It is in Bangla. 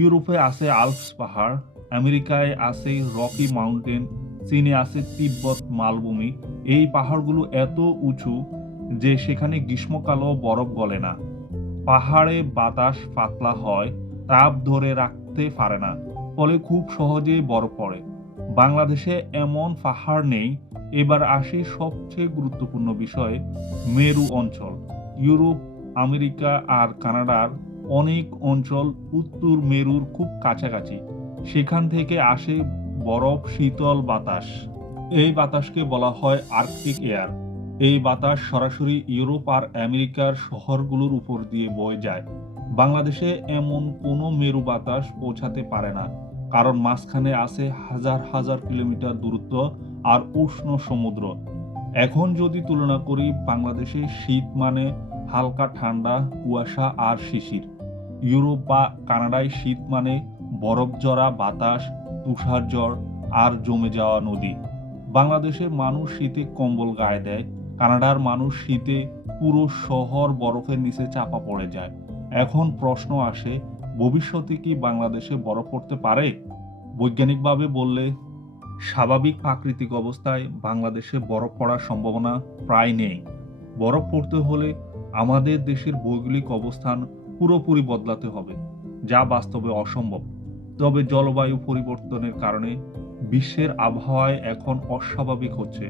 ইউরোপে আছে আল্পস পাহাড়, আমেরিকায় আছে রকি মাউন্টেন, চীনে আছে তিব্বত মালভূমি। এই পাহাড়গুলো এত উঁচু যে সেখানে গ্রীষ্মকালেও বরফ গলে না। পাহাড়ে বাতাস পাতলা হয়, তাপ ধরে রাখতে পারে না, ফলে খুব সহজেই বরফ পড়ে। বাংলাদেশে এমন পাহাড় নেই। এবার আসি সবচেয়ে গুরুত্বপূর্ণ বিষয়ে, মেরু অঞ্চল। ইউরোপ, আমেরিকা আর কানাডার অনেক অঞ্চল উত্তর মেরুর খুব কাছাকাছি। সেখান থেকে আসে বরফ শীতল বাতাস। এই বাতাসকে বলা হয় আর্কটিক এয়ার। এই বাতাস সরাসরি ইউরোপ আর আমেরিকার শহরগুলোর উপর দিয়ে বয়ে যায়। বাংলাদেশে এমন কোনো মেরু বাতাস পৌঁছাতে পারে না, কারণ মাঝখানে আছে হাজার হাজার কিলোমিটার দূরত্ব আর উষ্ণ সমুদ্র। এখন যদি তুলনা করি, বাংলাদেশে শীত মানে হালকা ঠান্ডা, কুয়াশা আর শিশির। ইউরোপ বা কানাডায় শীত মানে বরফজরা বাতাস, তুষারঝড় আর জমে যাওয়া নদী। বাংলাদেশের মানুষ শীতে কম্বল গায়ে দেয়, কানাডার মানুষ শীতে পুরো শহর বরফের নিচে চাপা পড়ে যায়। এখন প্রশ্ন আসে, ভবিষ্যতে কি বাংলাদেশে বরফ পড়তে পারে? বৈজ্ঞানিকভাবে বললে, স্বাভাবিক প্রাকৃতিক অবস্থায় বাংলাদেশে বরফ পড়ার সম্ভাবনা প্রায় নেই। বরফ পড়তে হলে আমাদের দেশের ভৌগোলিক অবস্থান পুরোপুরি বদলাতে হবে, যা বাস্তবে অসম্ভব। তবে জলবায়ু পরিবর্তনের কারণে বিশ্বের আবহাওয়ায় এখন অস্বাভাবিক হচ্ছে।